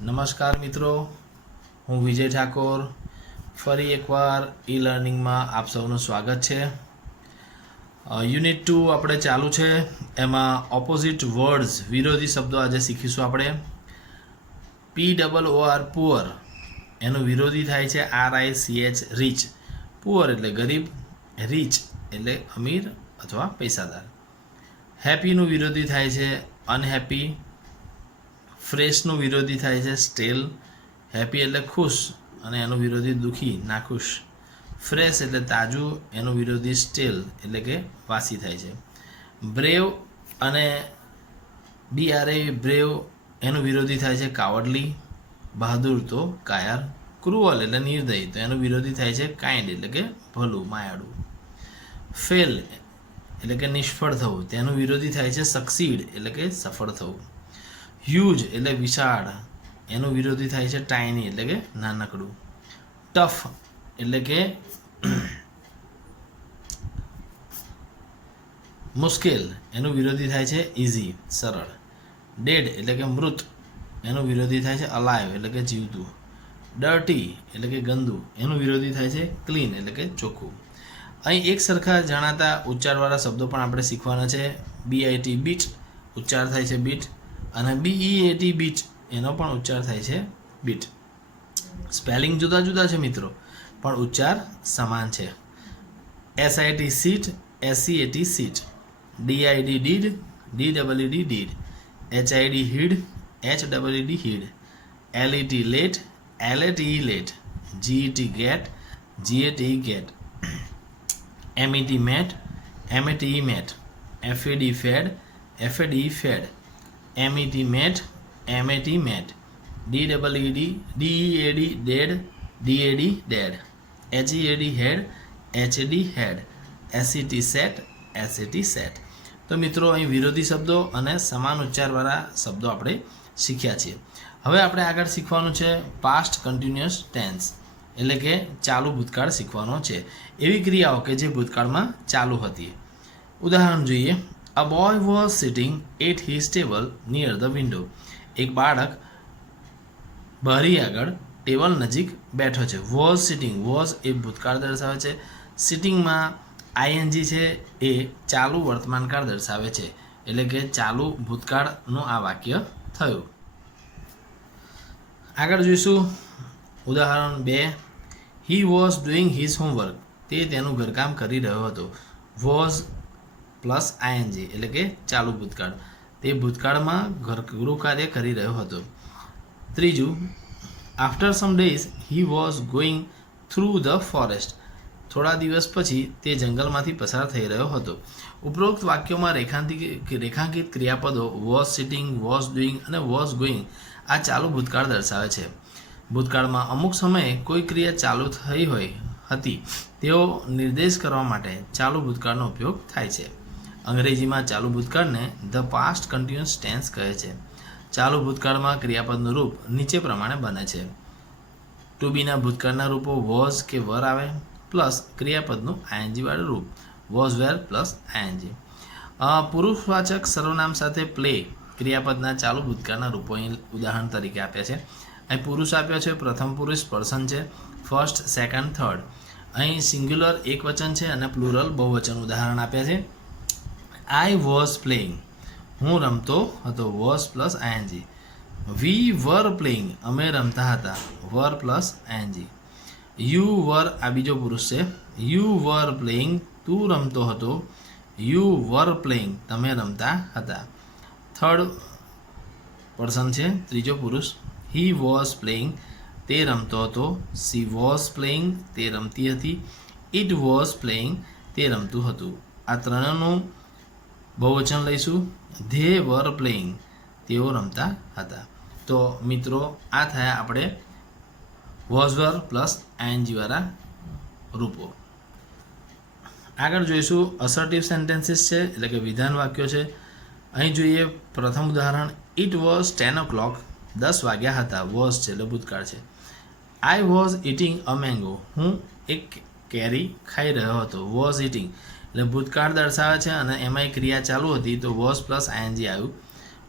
નમસ્કાર મિત્રો, હું વિજય ઠાકોર. ફરી એકવાર ઈ લર્નિંગમાં આપ સૌનું સ્વાગત છે. યુનિટ 2 આપણે ચાલુ છે. એમાં ઓપોઝિટ વર્ડ્સ, વિરોધી શબ્દો આજે શીખીશું આપણે. POOR પુઅર, એનું વિરોધી થાય છે RICH રીચ. પુઅર એટલે ગરીબ, રીચ એટલે અમીર અથવા પૈસાદાર. હેપીનું વિરોધી થાય છે અનહેપી. ફ્રેશનું વિરોધી થાય છે સ્ટેલ. હેપી એટલે ખુશ અને એનું વિરોધી દુઃખી, નાખુશ. ફ્રેશ એટલે તાજું, એનું વિરોધી સ્ટેલ એટલે કે વાસી થાય છે. બ્રેવ અને BRAVE બ્રેવ, એનું વિરોધી થાય છે કાવર્ડલી. બહાદુર તો કાયર. ક્રુઅલ એટલે નિર્દયી, તો એનું વિરોધી થાય છે કાઇન્ડ એટલે કે ભલું, માયાળું. ફેલ એટલે કે નિષ્ફળ થવું, તેનું વિરોધી થાય છે સક્સીડ એટલે કે સફળ થવું. હ્યુજ એટલે વિશાળ, એનું વિરોધી થાય છે ટાઇની એટલે કે નાનકડું. ટફ એટલે કે મુશ્કેલ, એનું વિરોધી થાય છે ઇઝી, સરળ. ડેડ એટલે કે મૃત, એનું વિરોધી થાય છે અલાઇવ એટલે કે જીવતું. ડર્ટી એટલે કે ગંદુ, એનું વિરોધી થાય છે ક્લીન એટલે કે ચોખ્ખું. અહીં એક સરખા જણાતા ઉચ્ચારવાળા શબ્દો પણ આપણે શીખવાના છે. BIT બીટ, ઉચ્ચાર થાય છે બીટ, અને BEAT બીટ, એનો પણ ઉચ્ચાર થાય છે બીટ. સ્પેલિંગ જુદા જુદા છે મિત્રો, પણ ઉચ્ચાર સમાન છે. SIT sit, SCAT seat. DID did, DEED deed. HID hid, HEED heed. LET let, LATE late. GET get, GATE gate. MET met, MATE mate. FAD fad, FADE fade. MET met, MAT mat. DEED DEAD dead, DAD dad. HEAD head, HAD had. SET set, SAT sat. તો મિત્રો અહીં વિરોધી શબ્દો અને સમાન ઉચ્ચારવાળા શબ્દો આપણે શીખ્યા છીએ. હવે આપણે આગળ શીખવાનું છે પાસ્ટ કન્ટિન્યુઅસ ટેન્સ, એટલે કે ચાલુ ભૂતકાળ શીખવાનો છે. એવી ક્રિયાઓ કે જે ભૂતકાળમાં ચાલુ હતી. ઉદાહરણ જોઈએ. A boy was sitting at his table near the window. એક બાળક બારી આગળ ટેબલ નજીક બેઠો છે. was sitting, was એ ભૂતકાળ દર્શાવે છે. સિટિંગમાં ING છે એ ચાલુ વર્તમાનકાળ દર્શાવે છે, એટલે કે ચાલુ ભૂતકાળનું આ વાક્ય થયું. આગળ જોઈશું ઉદાહરણ 2. He was doing his homework. તે તેનું ઘરકામ કરી રહ્યો હતો. was પ્લસ ING એટલે કે ચાલુ ભૂતકાળ, તે ભૂતકાળમાં ગૃહ કાર્ય કરી રહ્યો હતો. ત્રીજું. After some days he was going through the forest. થોડા દિવસ પછી તે જંગલમાંથી પસાર થઈ રહ્યો હતો. ઉપરોક્ત વાક્યોમાં રેખાંકિત ક્રિયાપદો વોઝ સિટિંગ, વોઝ ડુઈંગ અને વોઝ ગોઈંગ આ ચાલુ ભૂતકાળ દર્શાવે છે. ભૂતકાળમાં અમુક સમયે કોઈ ક્રિયા ચાલુ થઈ હતી તેઓ નિર્દેશ કરવા માટે ચાલુ ભૂતકાળનો ઉપયોગ થાય છે. અંગ્રેજીમાં ચાલુ ભૂતકાળને ધ પાસ્ટ કન્ટિન્યુઅસ ટેન્સ કહે છે. ચાલુ ભૂતકાળમાં ક્રિયાપદનું રૂપ નીચે પ્રમાણે બને છે. ટુ બીના ભૂતકાળના રૂપો વોઝ કે વર આવે, પ્લસ ક્રિયાપદનું ING વાળું રૂપ વોઝ વેર પ્લસ ING. પુરુષવાચક સર્વનામ સાથે પ્લે ક્રિયાપદના ચાલુ ભૂતકાળના રૂપો અહીં ઉદાહરણ તરીકે આપ્યા છે. અહીં પુરુષ આપ્યો છે, પ્રથમ પુરુષ પર્સન છે, ફર્સ્ટ, સેકન્ડ, થર્ડ. અહીં સિંગ્યુલર એક વચન છે અને પ્લુરલ બહુવચન ઉદાહરણ આપ્યા છે. I was playing, હું રમતો હતો, was plus ING. We were playing, અમે રમતા હતા, were plus ING. You were આ બીજો પુરુષ છે. You were playing, તું રમતો હતો. You were playing, તમે રમતા હતા. થર્ડ પર્સન છે, ત્રીજો પુરુષ. He was playing, તે રમતો હતો. She was playing, તે રમતી હતી. It was playing, તે રમતું હતું. આ ત્રણનું બહુવચન લઈશું. They were playing, તેઓ રમતા હતા. તો મિત્રો આ થયા આપણે was were પ્લસ ING વાળા રૂપો. આગળ જોઈશું અસર્ટિવ સેન્ટેન્સીસ છે, એટલે કે વિધાન વાક્યો છે. અહીં જોઈએ પ્રથમ ઉદાહરણ. ઇટ વોઝ 10 o'clock, 10 વાગ્યા હતા. વોઝ છે એટલે ભૂતકાળ છે. I was eating a mango, હું એક કેરી ખાઈ રહ્યો હતો. was eating એટલે ભૂતકાળ દર્શાવે છે અને એમાં ક્રિયા ચાલુ હતી તો વોઝ પ્લસ ING આવ્યું.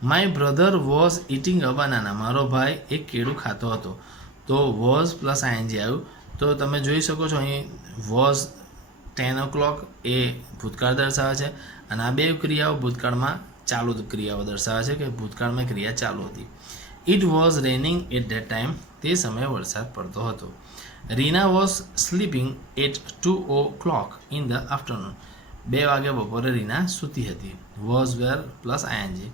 My brother was eating a banana, મારો ભાઈ એક કેળું ખાતો હતો. તો વોઝ પ્લસ આઈએનજી આવ્યું. તો તમે જોઈ શકો છો અહીં વોઝ 10 o'clock એ ભૂતકાળ દર્શાવે છે અને આ બે ક્રિયાઓ ભૂતકાળમાં ચાલુ ક્રિયાઓ દર્શાવે છે કે ભૂતકાળમાં ક્રિયા ચાલુ હતી. It was raining at that time, તે સમયે વરસાદ પડતો હતો. Reena was sleeping at 2 o'clock in the afternoon, 2 વાગે બપોરે રીના સૂતી હતી. Was were plus ING.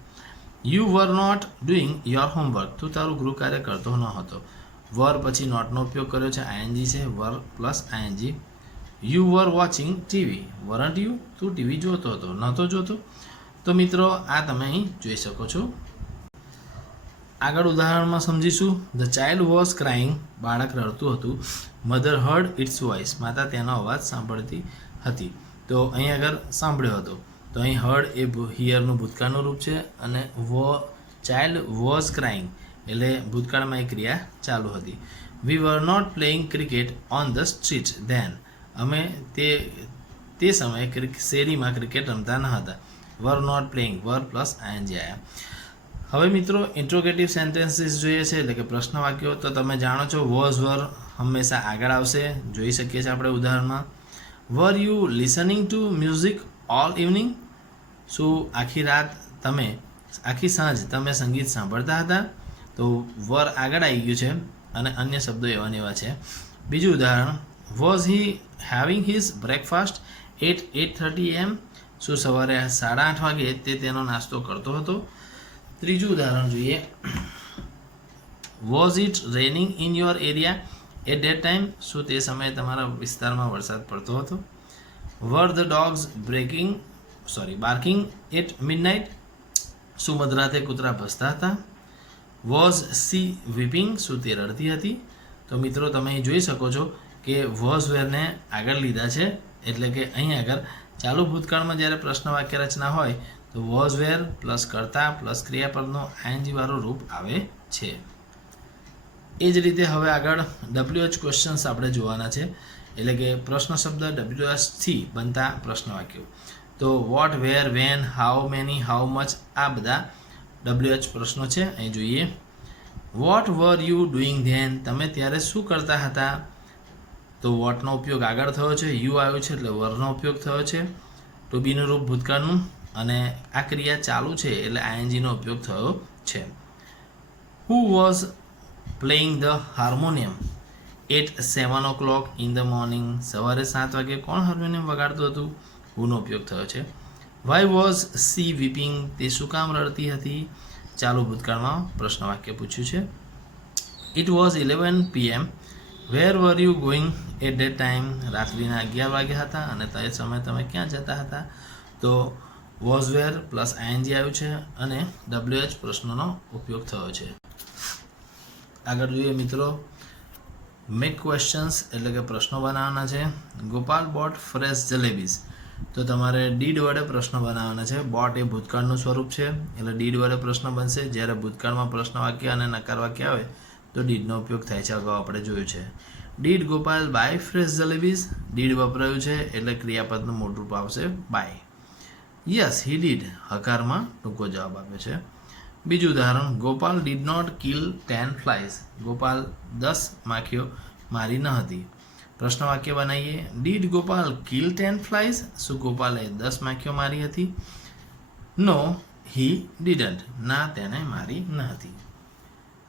You were not doing your homework, તું તારું ગૃહ કાર્ય કરતો ન હતો. વર પછી નોટનો ઉપયોગ કર્યો છે, આઈએનજી છે, were plus ING. You were watching TV, weren't you, તું ટીવી જોતો હતો, નહોતો જોતો. તો મિત્રો આ તમે અહીં જોઈ શકો છો. આગળ ઉદાહરણમાં સમજીશું. ધ ચાઇલ્ડ વોઝ ક્રાઇંગ, બાળક રડતું હતું. મધર હર્ડ ઇટ્સ વોઇસ, માતા તેનો અવાજ સાંભળતી હતી. તો અહીં આગળ સાંભળ્યો હતો. તો અહીં હર્ડ એ હિયરનું ભૂતકાળનું રૂપ છે અને ચાઇલ્ડ વોઝ ક્રાઇંગ એટલે ભૂતકાળમાં એ ક્રિયા ચાલુ હતી. We were not playing cricket on the street then, અમે તે સમયે શેરીમાં ક્રિકેટ રમતા ન હતા. Were not playing, were plus ING આવ્યા. હવે મિત્રો ઇન્ટ્રોગેટિવ સેન્ટેન્સીસ જોઈએ છે એટલે કે પ્રશ્ન વાક્યો. તો તમે જાણો છો વોઝ વર હંમેશા આગળ આવશે, જોઈ શકીએ છીએ આપણે ઉદાહરણમાં. વર you listening to music all evening, શું આખી સાંજ તમે સંગીત સાંભળતા હતા. તો વર આગળ આવી ગયું છે અને અન્ય શબ્દો એવા ને એવા છે. બીજું ઉદાહરણ, was he having his breakfast at 8:30 AM, શું સવારે 8:30 વાગે તે તેનો નાસ્તો કરતો હતો. ત્રીજું ઉદાહરણ જોઈએ. Was it raining in your area at that time, શું તે સમયે તમારા વિસ્તારમાં વરસાદ પડતો હતો. Were the dogs barking at midnight, શું મધરાતે કૂતરા ભસતા હતા. વોઝ સી વીપિંગ, શું તે રડતી હતી. તો મિત્રો તમે અહીં જોઈ શકો છો કે વોઝ વેરને આગળ લીધા છે એટલે કે અહીં આગળ ચાલુ ભૂતકાળમાં જ્યારે પ્રશ્ન વાક્ય રચના હોય તો વોઝ વેર પ્લસ કર્તા પ્લસ ક્રિયાપદનો આઈએનજી વાળો રૂપ આવે છે. એ જ રીતે હવે આગળ WH ક્વેશ્ચન્સ આપણે જોવાના છે એટલે કે પ્રશ્ન શબ્દ WH થી બનતા પ્રશ્ન વાક્યો. તો what, where, when, how many, how much, આ બધા WH પ્રશ્નો છે. અહીં જોઈએ. What were you doing then, તમે ત્યારે શું કરતા હતા. તો વોટનો ઉપયોગ આગળ થયો છે, યુ આવ્યું છે એટલે વરનો ઉપયોગ થયો છે. ટુ બીનું રૂપ ભૂતકાળનું અને આ ક્રિયા ચાલુ છે એટલે આઈએનજીનો ઉપયોગ થયો છે. Who was playing the harmonium at 7 o'clock in the morning, સવારે 7 વાગે કોણ હાર્મોનિયમ વગાડતું હતું. હુનો ઉપયોગ થયો છે. વાય વોઝ સી વીપિંગ, તે શું કામ રડતી હતી. ચાલુ ભૂતકાળમાં પ્રશ્ન વાક્ય પૂછ્યું છે. It was 11 PM, where were you going at that time, રાત્રિના 11 વાગ્યા હતા અને તે સમયે તમે ક્યાં જતા હતા. તો વોઝ વેર પ્લસ આઈએનજી આવ્યું છે અને WH પ્રશ્નનો ઉપયોગ થયો છે. આગળ જોઈએ મિત્રો. મેક ક્વેશ્ચન્સ એટલે કે પ્રશ્નો બનાવવાના છે. ગોપાલ બોટ ફ્રેશ જલેબીઝ, તો તમારે ડીડ વડે પ્રશ્ન બનાવવાના છે. બોટ એ ભૂતકાળનું સ્વરૂપ છે એટલે ડીડ વડે પ્રશ્ન બનશે. જ્યારે ભૂતકાળમાં પ્રશ્ન વાક્ય અને નકાર વાક્ય આવે તો ડીડનો ઉપયોગ થાય છે, અગાઉ આપણે જોયું છે. Did Gopal buy fresh jalebis, did વપરાયું છે એટલે ક્રિયાપદનું મૂળ રૂપ આવશે બાય. યસ હી ડીડ, હકારમાં ટૂંકો જવાબ આપે છે. બીજું ઉદાહરણ, Gopal did not kill 10 flies, Gopal 10 માખીઓ મારી ન હતી. પ્રશ્ન વાક્ય બનાવીએ. ડીડ ગોપાલ કિલ 10 ફ્લાઇઝ, શું ગોપાલે 10 માખીઓ મારી હતી. નો હી ડીડન્ટ, ના તેને મારી ન હતી.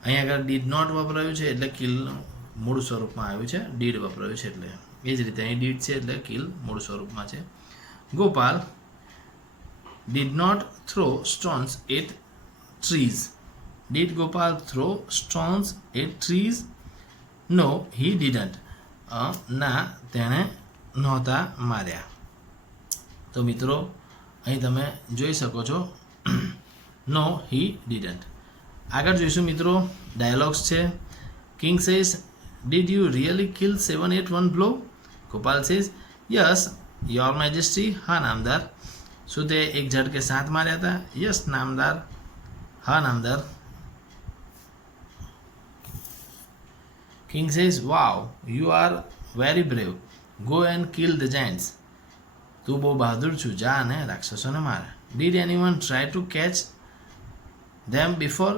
અહીં આગળ ડીડ નોટ વપરાયું છે એટલે કિલ મૂળ સ્વરૂપમાં આવ્યું છે. ડીડ વપરાયું છે એટલે એ જ રીતે અહીં ડીડ છે એટલે કિલ મૂળ સ્વરૂપમાં છે. Gopal did not throw stones at trees, did Gopal throw stones at trees. No he didn't, ના તેણે નહોતા માર્યા. તો મિત્રો અહીં તમે જોઈ શકો છો નો હી ડીડન્ટ. આગળ જોઈશું મિત્રો ડાયલોગ્સ છે. King says, did you really kill 7 at one blow. Gopal says, yes your majesty, હા નામદાર, શું તે એક ઝટકે 7 માર્યા હતા. યસ નામદાર, હા નામદાર. King says, wow you are very brave, go and kill the giants, તું બહુ બહાદુર છું, જા અને રાક્ષસોને માર. Did anyone try to catch them before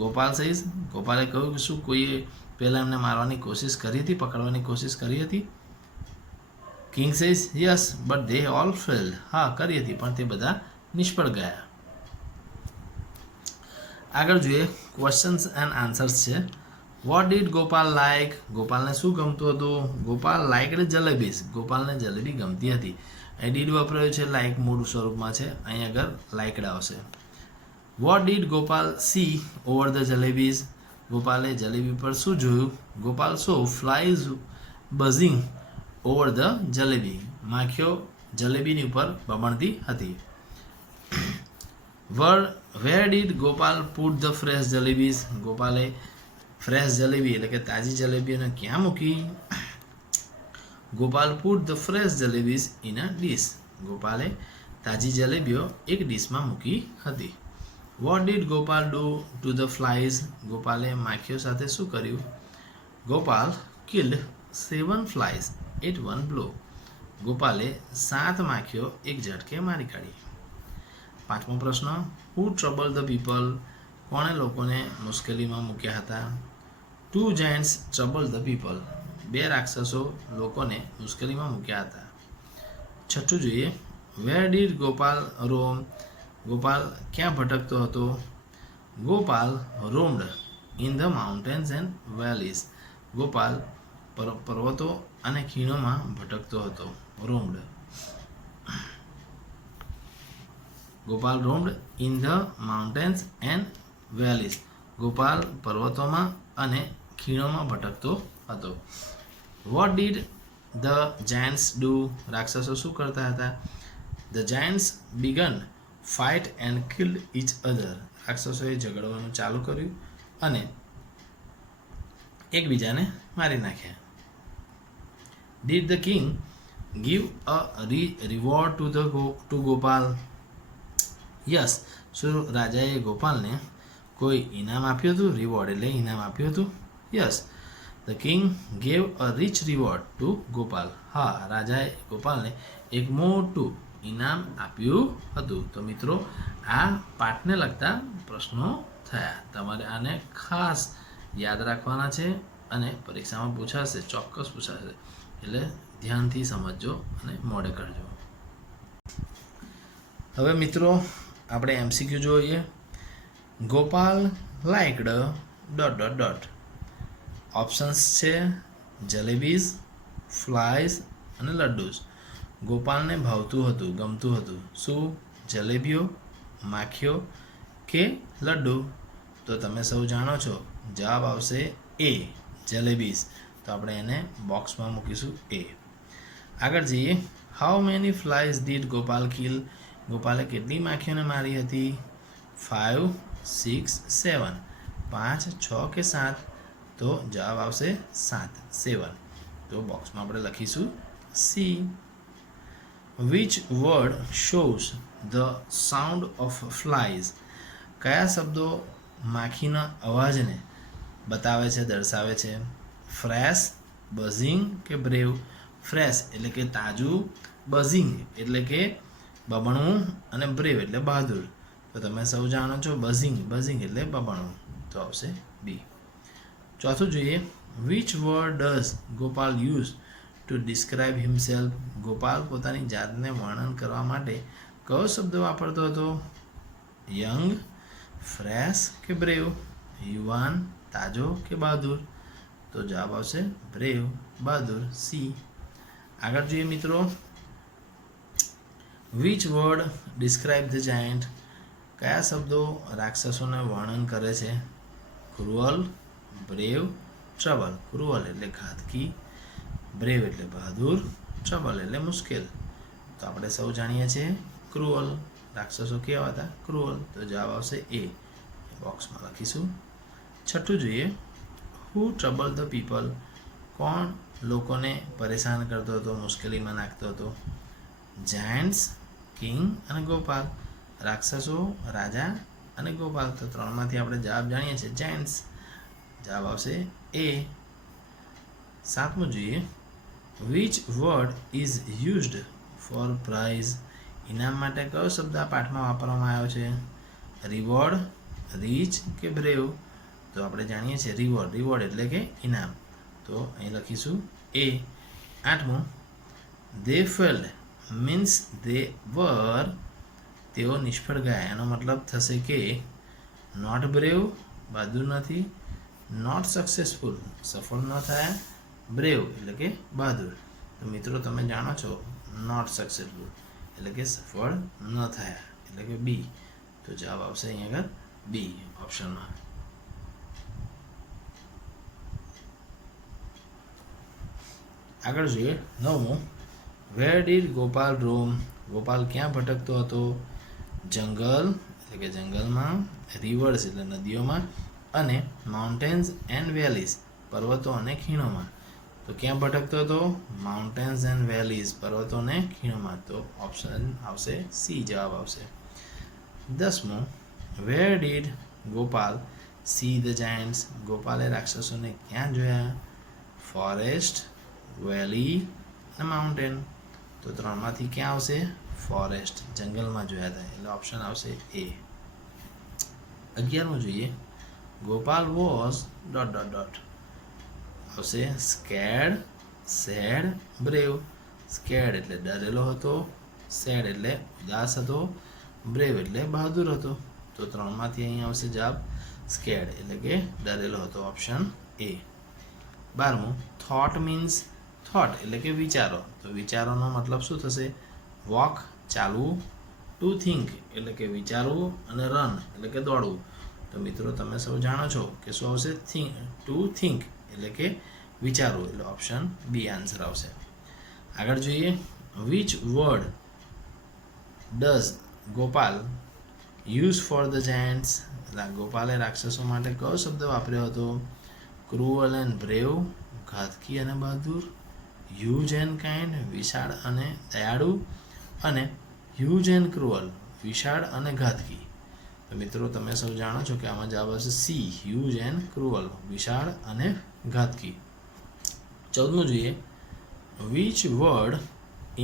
Gopal says, ગોપાલે કહ્યું કે શું કોઈએ પહેલાં એમને મારવાની કોશિશ કરી હતી, પકડવાની કોશિશ કરી હતી? King says yes but they all failed, હા કરી હતી પણ તે બધા નિષ્ફળ ગયા. આગળ જોઈએ ક્વેશ્ચન્સ એન્ડ આન્સર્સ છે. વોટ ડીડ ગોપાલ લાઇક, ગોપાલને શું ગમતું હતું? ગોપાલ લાઇકડ જલેબીઝ, ગોપાલને જલેબી ગમતી હતી. અહીં ડીડ વાપરાયું છે, લાઇક મૂળ સ્વરૂપમાં છે, અહીં આગળ લાઇકડ આવશે. What did Gopal see over the jalebis, ગોપાલે જલેબી પર શું જોયું? Gopal saw flies buzzing over the jalebi, માખીઓ જલેબીની ઉપર બમણતી હતી. Where did Gopal put the fresh jalebis, ગોપાલે ફ્રેશ જલેબી એટલે કે તાજી જલેબીઓને ક્યાં મૂકી? Gopal put the fresh jalebis in a dish, ગોપાલે તાજી જલેબીઓ એક ડીશમાં મૂકી હતી. What did Gopal do to the flies, ગોપાલે માખીઓ સાથે શું કર્યું? Gopal killed 7 flies at one blow, ગોપાલે 7 માખીઓ એક ઝટકે મારી કાઢી. 5મો પ્રશ્ન, હુ ટ્રબલ ધ પીપલ, કોણે લોકોને મુશ્કેલીમાં મૂક્યા હતા? 2 જાયન્ટ્સ ટ્રબલ ધ પીપલ, 2 રાક્ષસો લોકોને મુશ્કેલીમાં મૂક્યા હતા. 6 જોઈએ, where did Gopal roam, Gopal ક્યાં ભટકતો હતો? Gopal roamed in the mountains and valleys, Gopal પર્વતો અને ખીણોમાં ભટકતો હતો. Roamed, Gopal roamed in the mountains and valleys, Gopal પર્વતોમાં અને ખીણોમાં ભટકતો હતો. What did the giants do, રાક્ષસો શું કરતા હતા? The giants began fight and killed each other, રાક્ષસોએ ઝઘડવાનું ચાલુ કર્યું અને એકબીજાને મારી નાખ્યા. Did the king give a reward to Gopal, yes, શું રાજાએ ગોપાલને કોઈ ઇનામ આપ્યું હતું? રિવોર્ડ એટલે ઇનામ આપ્યું હતું. Yes, the king gave a rich reward to Gopal, હા રાજાએ ગોપાલને એક મોટું ઇનામ આપ્યું હતું. તો મિત્રો આ પાઠને લગતા પ્રશ્નો થયા. તમારે આને ખાસ યાદ રાખવાના છે અને પરીક્ષામાં પૂછાશે, ચોક્કસ પૂછાશે, એટલે ધ્યાનથી સમજજો અને મોઢે કરજો. હવે મિત્રો આપણે એમસીક્યુ જોઈએ. Gopal liked dot dot dot, options છે જલેબીઝ, ફ્લાઇઝ અને લડ્ડુઝ. ગોપાલને ભાવતું હતું, ગમતું હતું શું? જલેબીઓ, માખીઓ કે લડ્ડુ? તો તમે સૌ જાણો છો જવાબ આવશે એ, જલેબીઝ. તો આપણે એને બોક્સમાં મૂકીશું એ. આગળ જઈએ. How many flies did Gopal kill, ગોપાલે કેટલી માખીઓને મારી હતી? 5, 6, 7, 5, 6 કે 7? તો જવાબ આવશે 7, 7. તો બોક્સમાં આપણે લખીશું C. Which word shows the sound of flies, કયા શબ્દો માખીના અવાજને બતાવે છે, દર્શાવે છે? ફ્રેશ, બઝિંગ કે બ્રેવ? ફ્રેશ એટલે કે તાજું, બઝિંગ એટલે કે બબણવું અને બ્રેવ એટલે બહાદુર. તો તમે સૌ જાણો છો બઝિંગ, બઝિંગ એટલે બબણવું. તો આવશે બી. ચોથું જોઈએ. Which word does Gopal use to describe himself, Gopal પોતાની જાતને વર્ણન કરવા માટે કયો શબ્દ વાપરતો હતો? યંગ, ફ્રેશ કે બ્રેવ? યુવાન, તાજો કે બહાદુર? તો જવાબ આવશે બ્રેવ, બહાદુર, સી. આગળ જોઈએ મિત્રો. Which word describe the giant, કયા શબ્દો રાક્ષસોને વર્ણન કરે છે? Cruel, brave, trouble. ક્રુઅલ એટલે ઘાતકી, બ્રેવ એટલે બહાદુર, ટ્રબલ એટલે મુશ્કેલ. તો આપણે સૌ જાણીએ છીએ ક્રુઅલ, રાક્ષસો કેવા હતા? ક્રુઅલ. તો જવાબ આવશે એ, બોક્સમાં લખીશું. છઠ્ઠું જોઈએ. હુ ટ્રબલ ધ પીપલ, કોણ લોકોને પરેશાન કરતો હતો, મુશ્કેલીમાં નાખતો હતો? જાયન્ટ્સ, કિંગ અને ગોપાલ. રાક્ષસો, રાજા અને ગોપાલ. તો 3માંથી આપણે જવાબ જાણીએ છીએ જાયન્ટ્સ. જવાબ આવશે એ. 7મું જોઈએ. Which word is used for prize, ઇનામ માટે કયો શબ્દ આ પાઠમાં વાપરવામાં આવ્યો છે? રિવોર્ડ, રીચ કે બ્રેવ? તો આપણે જાણીએ છીએ રિવોર્ડ. રિવોર્ડ એટલે કે ઇનામ. તો અહીં લખીશું એ. 8મું, દે ફેલ્ડ મીન્સ દે વર, તેઓ નિષ્ફળ ગયા. એનો મતલબ થશે કે નોટ બ્રેવ, બહાદુર નથી. નોટ સક્સેસફુલ, સફળ ન થયા. બ્રેવ એટલે કે બહાદુર. તો મિત્રો તમે જાણો છો નોટ સક્સેસફુલ એટલે કે સફળ ન થયા, એટલે કે બી. તો જવાબ આવશે અહીં આગળ બી ઓપ્શનમાં. આગળ જોઈએ 9મું, વેર ડીડ ગોપાલ રોમ? ગોપાલ ક્યાં ભટકતો હતો? જંગલ એટલે કે જંગલમાં, રિવર્સ એટલે નદીઓમાં, અને માઉન્ટેન્સ એન્ડ વેલીઝ, પર્વતો અને ખીણોમાં. તો ક્યાં ભટકતો હતો? માઉન્ટેન્સ એન્ડ વેલીઝ, પર્વતો અને ખીણોમાં. તો ઓપ્શન આવશે સી જવાબ આવશે. 10મું, where did Gopal see the giants? ગોપાલે રાક્ષસોને ક્યાં જોયા? ફોરેસ્ટ, વેલી અને માઉન્ટેન. તો ત્રણમાંથી ક્યાં આવશે? ફોરેસ્ટ, જંગલમાં જોયા હતા, એટલે ઓપ્શન આવશે એ. 11મું જોઈએ, Gopal was dot dot dot. આવશે સ્કેર્ડ, સેડ, બ્રેવ. સ્કેર્ડ એટલે ડરેલો હતો, સેડ એટલે ઉદાસ હતો, બ્રેવ એટલે બહાદુર હતો. તો ત્રણમાંથી અહીં આવશે જવાબ સ્કેર્ડ એટલે કે ડરેલો હતો, ઓપ્શન એ. 12મું, થોટ મીન્સ, થોટ એટલે કે વિચારો. તો વિચારોનો મતલબ શું થશે? વોક ચાલવું, ટુ થિંક એટલે કે વિચારવું, અને રન એટલે કે દોડવું. તો મિત્રો તમે સૌ જાણો છો કે શું આવશે? ટુ થિંક એટલે કે વિચારવું, એટલે ઓપ્શન બી આન્સર આવશે. આગળ જોઈએ, which word does Gopal use for the giants? ગોપાલે રાક્ષસો માટે કયો શબ્દ વાપર્યો હતો? ક્રુઅલ એન્ડ બ્રેવ, ઘાતકી અને બહાદુર. હ્યુજ એન્ડ કાઇન્ડ, વિશાળ અને દયાળુ. અને હ્યુજ એન્ડ ક્રુઅલ, વિશાળ અને ઘાતકી. તો મિત્રો તમે સૌ જાણો છો કે આમાં જવાબ આવશે સી, હ્યુજ એન્ડ ક્રુઅલ, વિશાળ અને ઘાતકી. 14મું જોઈએ, which word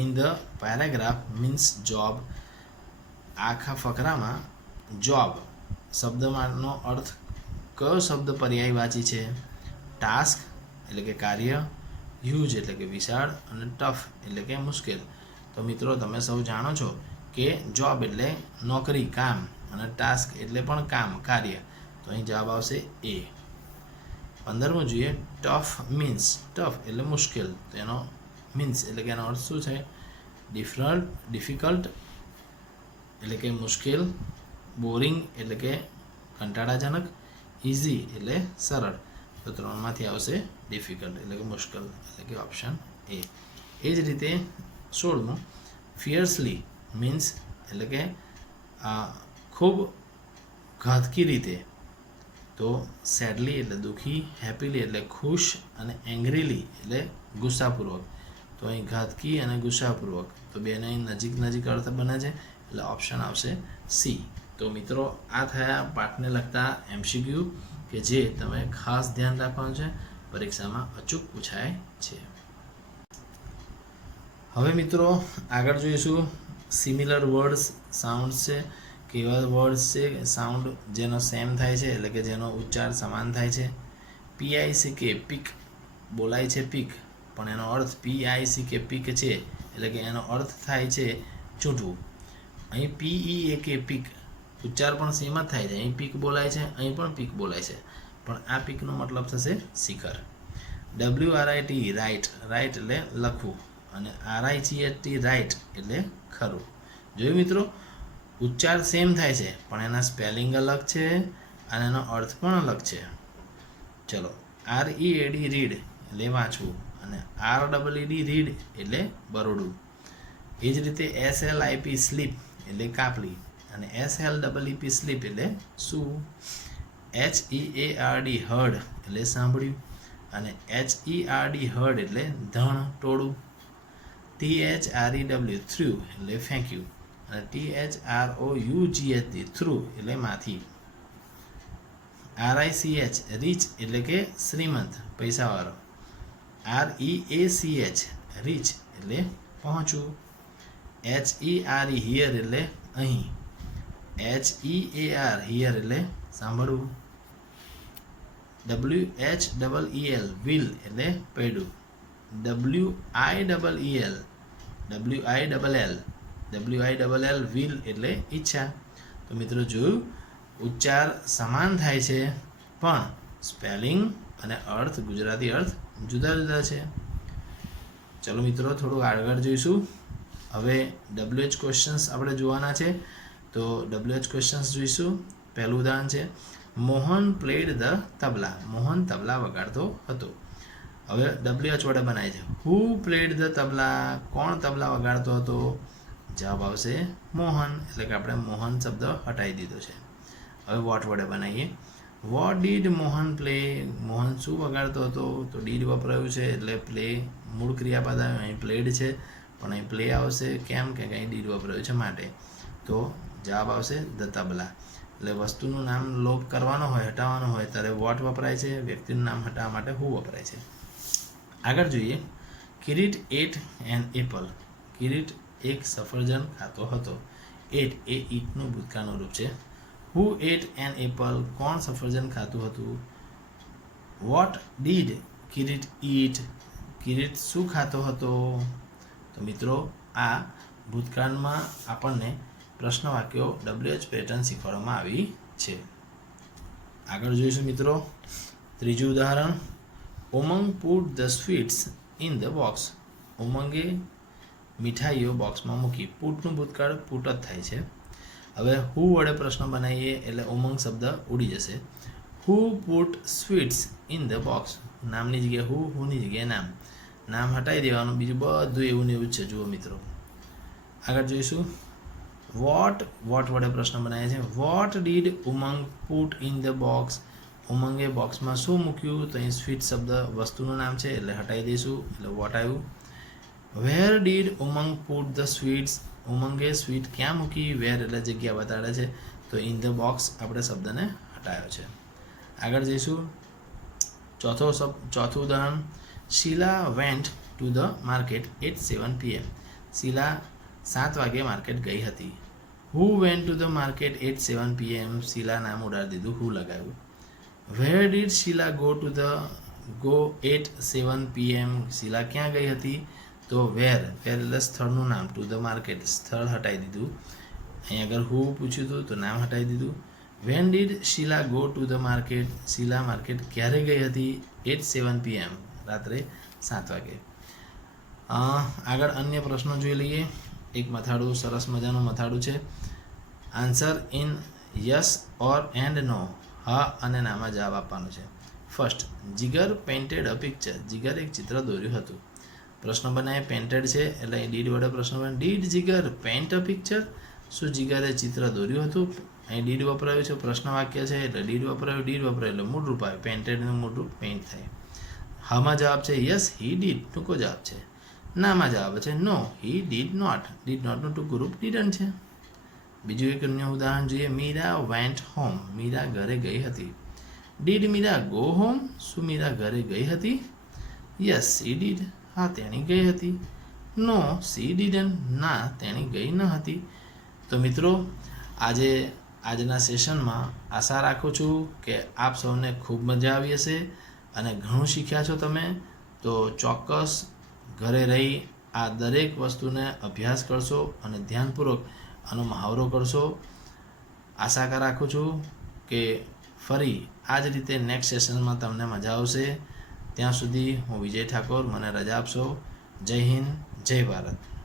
in the paragraph means job? આખા ફકરામાં જોબ શબ્દનો અર્થ કયો શબ્દ પર્યાયવાચી છે? ટાસ્ક એટલે કે કાર્ય, હ્યુજ એટલે કે વિશાળ, અને ટફ એટલે કે મુશ્કેલ. તો મિત્રો તમે સૌ જાણો છો કે જોબ એટલે નોકરી, કામ, અને ટાસ્ક એટલે પણ કામ, કાર્ય. તો અહીં જવાબ આવશે એ. 15મું જોઈએ, ટફ મીન્સ, ટફ એટલે મુશ્કેલ. તો એનો મીન્સ એટલે કે એનો અર્થ શું છે? ડિફિકલ્ટ એટલે કે મુશ્કેલ, બોરિંગ એટલે કે કંટાળાજનક, ઇઝી એટલે સરળ. તો ત્રણમાંથી આવશે ડિફિકલ્ટ એટલે કે મુશ્કેલ, એટલે કે ઓપ્શન એ. એ જ રીતે 16મું, ફિયર્સલી મીન્સ એટલે કે ખૂબ ઘાતકી રીતે. તો સેડલી એટલે દુઃખી, હેપીલી એટલે ખુશ, અને એંગ્રીલી એટલે ગુસ્સાપૂર્વક. તો અહીં ઘાતકી અને ગુસ્સાપૂર્વક, તો બેને અહીં નજીક નજીક અર્થ બને છે, એટલે ઓપ્શન આવશે સી. તો મિત્રો આ થયા પાઠને લગતા MCQ કે જે તમે ખાસ ધ્યાન રાખવાનું છે, પરીક્ષામાં અચૂક પૂછાય છે. હવે મિત્રો આગળ જોઈશું સિમિલર વર્ડ્સ, સાઉન્ડ્સ છે. કેવા વર્ડ્સ છે સાઉન્ડ જેનો સેમ થાય છે, એટલે કે જેનો ઉચ્ચાર સમાન થાય છે? PICK પીક બોલાય છે પીક, પણ એનો અર્થ PICK પીક છે, એટલે કે એનો અર્થ થાય છે ચૂંટવું. અહીં PEAK પીક ઉચ્ચાર પણ સેમ જ થાય છે. અહીં પીક બોલાય છે, અહીં પણ પીક બોલાય છે, પણ આ પીકનો મતલબ થશે શિખર. WRIT રાઇટ, રાઇટ એટલે લખવું, અને RIGHT રાઇટ એટલે ખરું. જોયું મિત્રો, ઉચ્ચાર સેમ થાય છે પણ એના સ્પેલિંગ અલગ છે અને એનો અર્થ પણ અલગ છે. ચલો, READ રીડ એટલે વાંચવું, અને REED રીડ એટલે બરોડું. એ જ રીતે SLIP સ્લીપ એટલે કાપલી, અને SLEEP સ્લીપ એટલે શું. HEARD હર્ડ એટલે સાંભળ્યું, અને HERD હર્ડ એટલે ધણ, ટોળું. THREW થ્રુ એટલે ફેંક્યું, અને THROUGH થ્રુ એટલે માથી. RICH રીચ એટલે કે શ્રીમંત, પૈસાવાળો. REACH રીચ એટલે પહોંચવું. HERE હિયર એટલે અહીં. HEAR હિયર એટલે સાંભળવું. WHEEL વિલ એટલે પૈડું. WILL વિલ એટલે ઈચ્છા. તો મિત્રો જોયું, ઉચ્ચાર સમાન થાય છે પણ સ્પેલિંગ અને અર્થ, ગુજરાતી અર્થ જુદા જુદા છે. ચલો મિત્રો થોડું આગળ જોઈશું. હવે WH ક્વેશ્ચન્સ આપણે જોવાના છે. તો WH ક્વેશ્ચન્સ જોઈશું. પહેલું ઉદાહરણ છે, મોહન પ્લેડ ધ તબલા. મોહન તબલા વગાડતો હતો. હવે WH વડે બનાય છે. હુ પ્લેડ ધ તબલા. કોણ તબલા વગાડતો હતો? જવાબ આવશે મોહન. એટલે કે આપણે મોહન શબ્દ હટાવી દીધો છે. હવે વોટ વડે બનાવીએ. What did Mohan play. Mohan શું વગાડતો હતો? તો ડીડ વપરાયું છે એટલે પ્લે મૂળ ક્રિયાપદ આવ્યું. અહીં પ્લેડ છે પણ અહીં પ્લે આવશે. કેમ કે અહીં ડીડ વપરાયું છે માટે. તો જવાબ આવશે ધ તબલા. એટલે વસ્તુનું નામ લોપ કરવાનો હોય, હટાવવાનો હોય ત્યારે વોટ વપરાય છે. વ્યક્તિનું નામ હટાવવા માટે હુ વપરાય છે. આગળ જોઈએ. Kirit ate an apple. Kirit એક સફરજન ખાતો હતો. એટ એ ઈટનું ભૂતકાળનું રૂપ છે. હુ એટ એન એપલ. કોણ સફરજન ખાતું હતું? વોટ ડીડ કિરીટ ઈટ. કિરીટ શું ખાતો હતો? તો મિત્રો આ ભૂતકાળમાં આપણને પ્રશ્ન વાક્યો WH પેટર્ન શીખવાડવામાં આવી છે. આગળ જોઈશું મિત્રો. ત્રીજું ઉદાહરણ, Umang put the sweets in the box. ઉમંગે મીઠાઈઓ બોક્સમાં મૂકી. પુટનું ભૂતકાળ પુટ જ થાય છે. હવે હુ વડે પ્રશ્ન બનાવીએ એટલે ઉમંગ શબ્દ ઉડી જશે. Who put sweets in the box. નામની જગ્યાએ હુ, હુની જગ્યાએ નામ. નામ હટાવી દેવાનું. બીજું બધું એવું ને એવું જ છે. જુઓ મિત્રો આગળ જોઈશું. વોટ વડે પ્રશ્ન બનાવે છે. What did Umang put in the box. ઉમંગે બોક્સમાં શું મૂક્યું? તો અહીં સ્વીટ શબ્દ વસ્તુનું નામ છે એટલે હટાવી દઈશું. એટલે વોટ આવ્યું. Where did Umang put the sweets. ઉમંગે સ્વીટ ક્યાં મૂકી? વેર એટલે જગ્યા બતાડે છે તો ઇન ધ બોક્સ આપણે શબ્દને હટાવ્યો છે. આગળ જઈશું. ચોથું ઉદાહરણ, Sheela went to the market at 7 PM. Sheela 7 વાગે માર્કેટ ગઈ હતી. Who went to the market at 7 PM. Sheela નામ ઉડાડી દીધું, હુ લગાવ્યું. Where did Sheela go at 7 PM. Sheela ક્યાં ગઈ હતી? તો વેર એટલે સ્થળનું નામ. ટુ ધ માર્કેટ સ્થળ હટાવી દીધું. અહીં આગળ હુ પૂછ્યું હતું તો નામ હટાવી દીધું. When did Sheela go to the market. Sheela market ક્યારે ગઈ હતી? At 7 PM. રાત્રે 7 વાગે. આગળ અન્ય પ્રશ્નો જોઈ લઈએ. એક મથાળું, સરસ મજાનું મથાળું છે. Answer in yes or and no. હા અને નામાં જવાબ આપવાનો છે. First, Jigar painted a picture. Jigar એક ચિત્ર દોર્યું હતું. પ્રશ્ન બનાવે પેઇન્ટેડ છે એટલે અહીં ડીડ વડે પ્રશ્ન બને. Did Jigar paint a picture. શું જીગરે ચિત્ર દોર્યું હતું? અહીં ડીડ વપરાયું છે. પ્રશ્ન વાક્ય છે એટલે ડીડ વપરાયું એટલે મૂળ રૂપ આવે. પેઇન્ટેડનું મૂળ રૂપ પેઇન્ટ થાય. હામાં જવાબ છે યસ હી ડીડ, ટૂંકો જવાબ છે. નામાં જવાબ છે નો હી ડીડ નોટ. ડીડ નોટનું ટૂંકું રૂપ ડીડન્ટ છે. બીજું એક અન્ય ઉદાહરણ જોઈએ. Meera went home. મીરા ઘરે ગઈ હતી. Did Meera go home. શું મીરા ઘરે ગઈ હતી? Yes she did. હા તેણી ગઈ હતી. No she didn't. ના તેણી ગઈ ન હતી. તો મિત્રો આજના સેશનમાં આશા રાખું છું કે આપ સૌને ખૂબ મજા આવી હશે અને ઘણું શીખ્યા છો તમે. તો ચોક્કસ ઘરે રહી આ દરેક વસ્તુને અભ્યાસ કરશો અને ધ્યાનપૂર્વક આનો મહાવરો કરશો. આશા રાખું છું કે ફરી આ જ રીતે નેક્સ્ટ સેશનમાં તમને મજા આવશે. ત્યાં સુધી હું વિજય ઠાકોર. મને રજા આપશો. જય હિન્દ, જય ભારત.